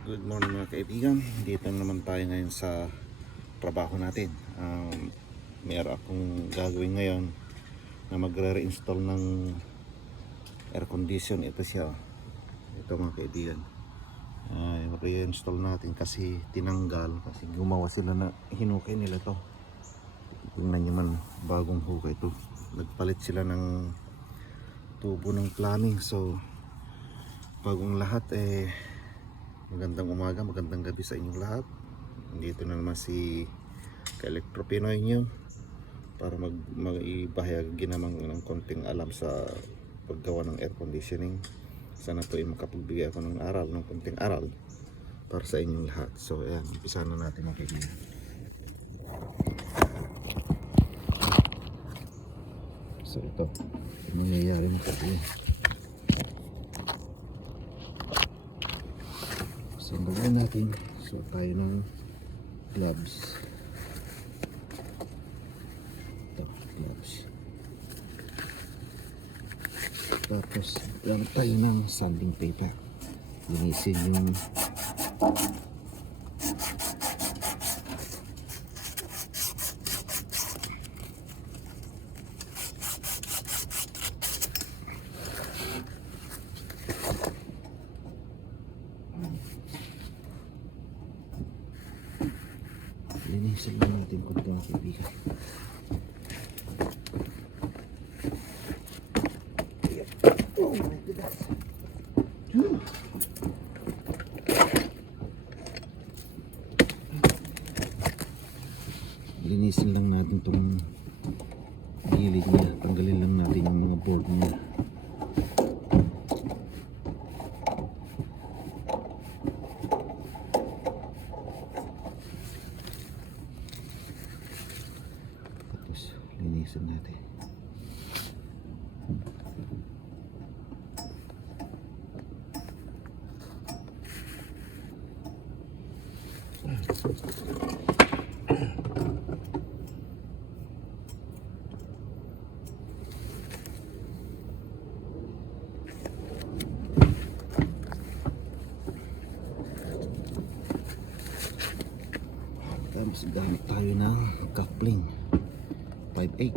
Good morning mga kaibigan. Dito naman tayo ngayon sa trabaho natin. Meron akong gagawin ngayon na magre-reinstall ng air condition. Ito siya. Ito mga kaibigan. Reinstall natin kasi tinanggal. Kasi gumawa sila na hinukay nila to. Tingnan nyo man, bagong hukay to. Nagpalit sila ng tubo ng plumbing. So bagong lahat magandang umaga, magandang gabi sa inyong lahat. Dito na naman si Ka-Electro Pinoy nyo para maibahagi naman ng konting alam sa paggawa ng air conditioning. Sana po ay makapagbigay ako ng aral, ng konting aral para sa inyong lahat. So ayan, umpisa na natin mga kaibigan. So ito mangyayari mga kaibigan. So ang gagawin natin, suot tayo ng gloves. Ito, gloves. Tapos gamit tayo ng sanding paper. Linisin yung linisin lang natin kung ito ang kaibigan. Oh my goodness. Linisin lang natin itong gilid niya. Tanggalin lang natin yung mga board niya. Tapos linisin natin. Tapos gamit tayo ng coupling 5/8.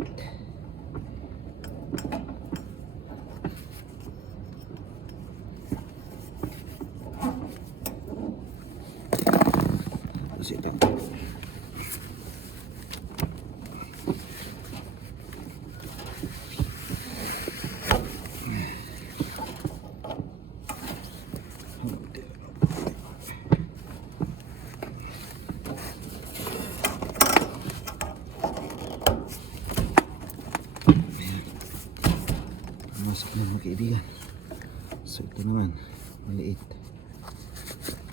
Tapos ito masok na mga kaibigan. So ito naman maliit,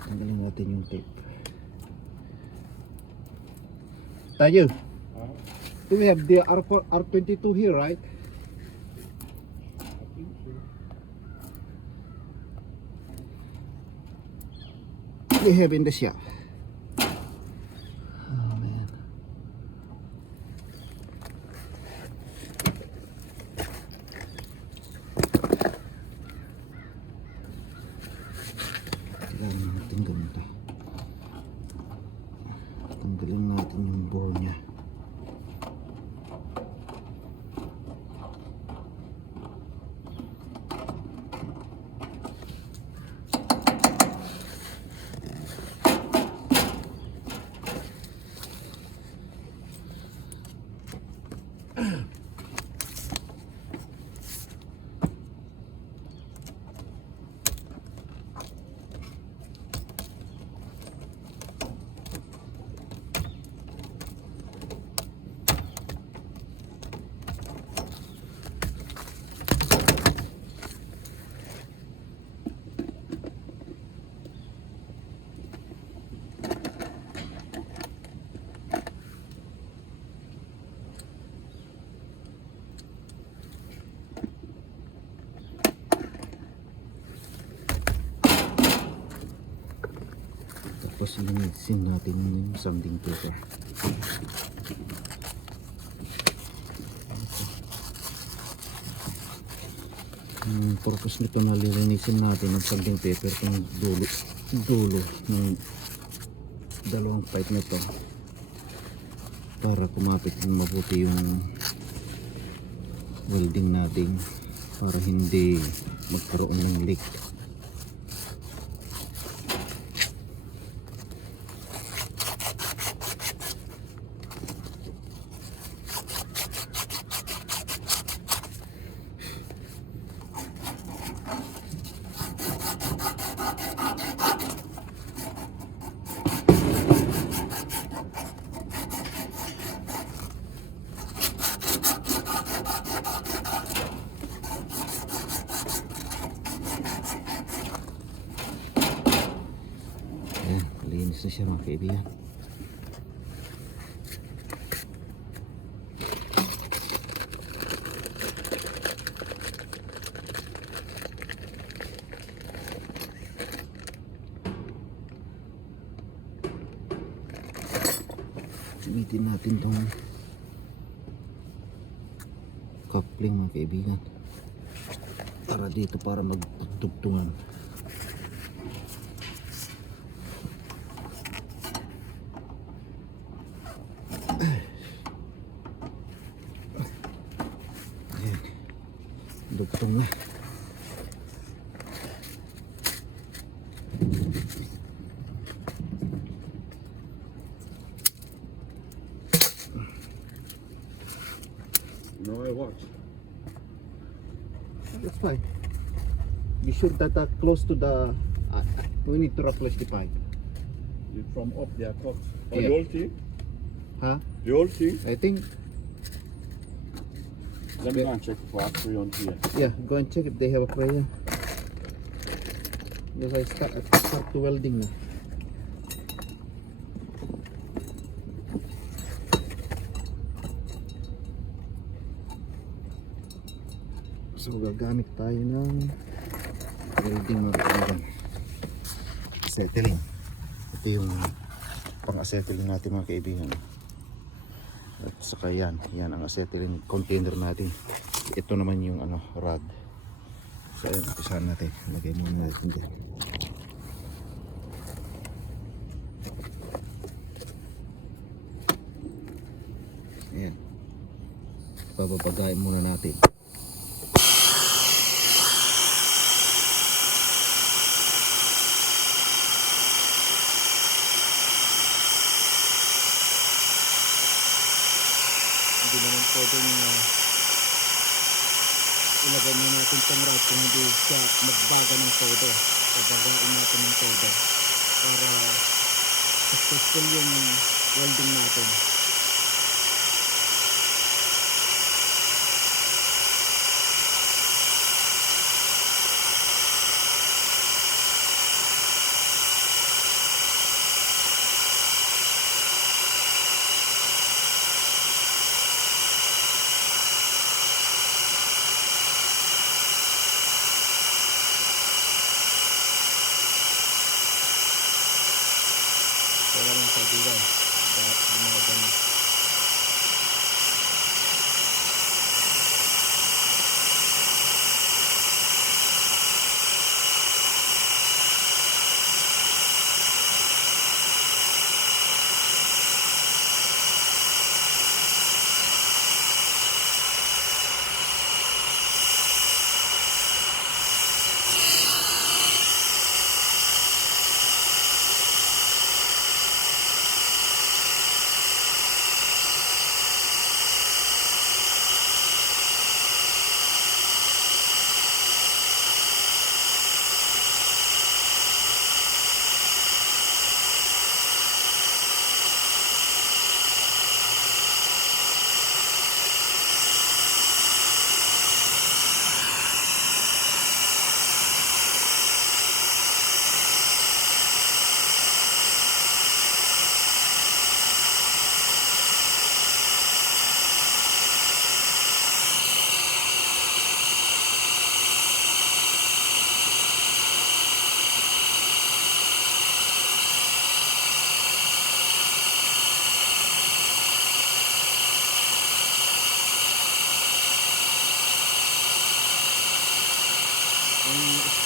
tanggalin natin yung tape tayo. We have the R22 here, right? We have in the shop. Oh man. Kailangan natin ganito. Tanggalin natin yung bore niya. Tapos linisin natin yung sanding paper. Ang purpose nito na lilinisin natin ng sanding paper itong dulo. dulo ng dalawang pipe na to para kumapit ng mabuti yung welding natin para hindi magkaroon ng leak. Ayan, linis na siya mga kaibigan. Simitin natin tong coupling mga kaibigan para dito para magtugtungan. Ayan, dugtong na. No, I watch. That's fine. You should that close to the. We need to replace the pipe. You from up there, Cox. Oh, Yeah. the whole thing? Huh? The whole thing? I think. Let me go and check for actually on here. Yeah, go and check if they have a prayer. Because I start to welding na. So gagamit tayo ng welding mga kaibigan. Acetylene. Ito yung pang-acetylene natin mga kaibigan. At saka yan ang acetylene container natin. Ito naman yung rod. So ayun, umpisahan natin. Lagay muna natin dyan. Ayan. Bababagain muna natin. Hindi naman pwedeng ilagay na natin itong rod kung hindi siya magbaga ng todo. Pabagain natin ng todo para successful yung welding natin. Wala nang kaibigan. Dapat gumawa na.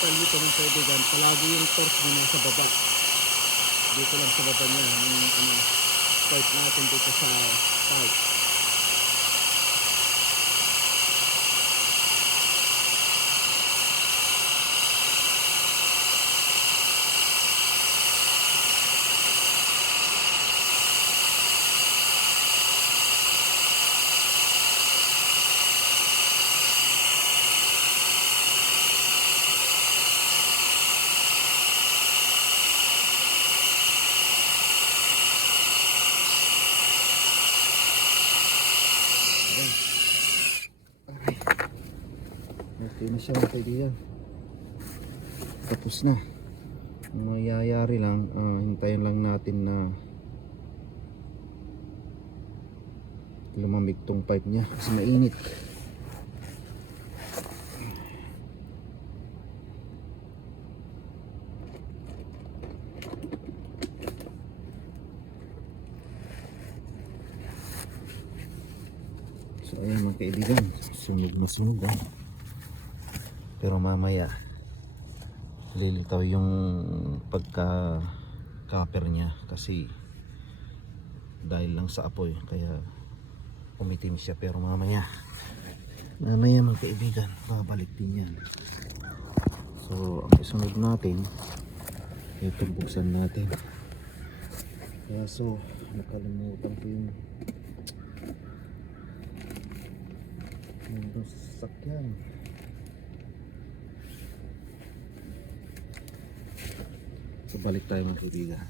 style nito ng kaibigan, palagi yung torque mo nasa baba. Dito lang sa baba niya, yung start natin dito sa start. Okay na siya mga kaibigan. Tapos na. Ang mangyayari lang, hintayin lang natin na lumamig tong pipe niya kasi mainit. So ayan mga kaibigan, sunog na sunog pero mamaya lilitaw yung pagka copper niya kasi dahil lang sa apoy kaya umitim siya, pero mamaya mga kaibigan babalik din yan. So ang isunod natin ito, buksan natin. Kaso nakalimutan ko yung nandun sa sasakyan. So balik tayo mga kaibigan.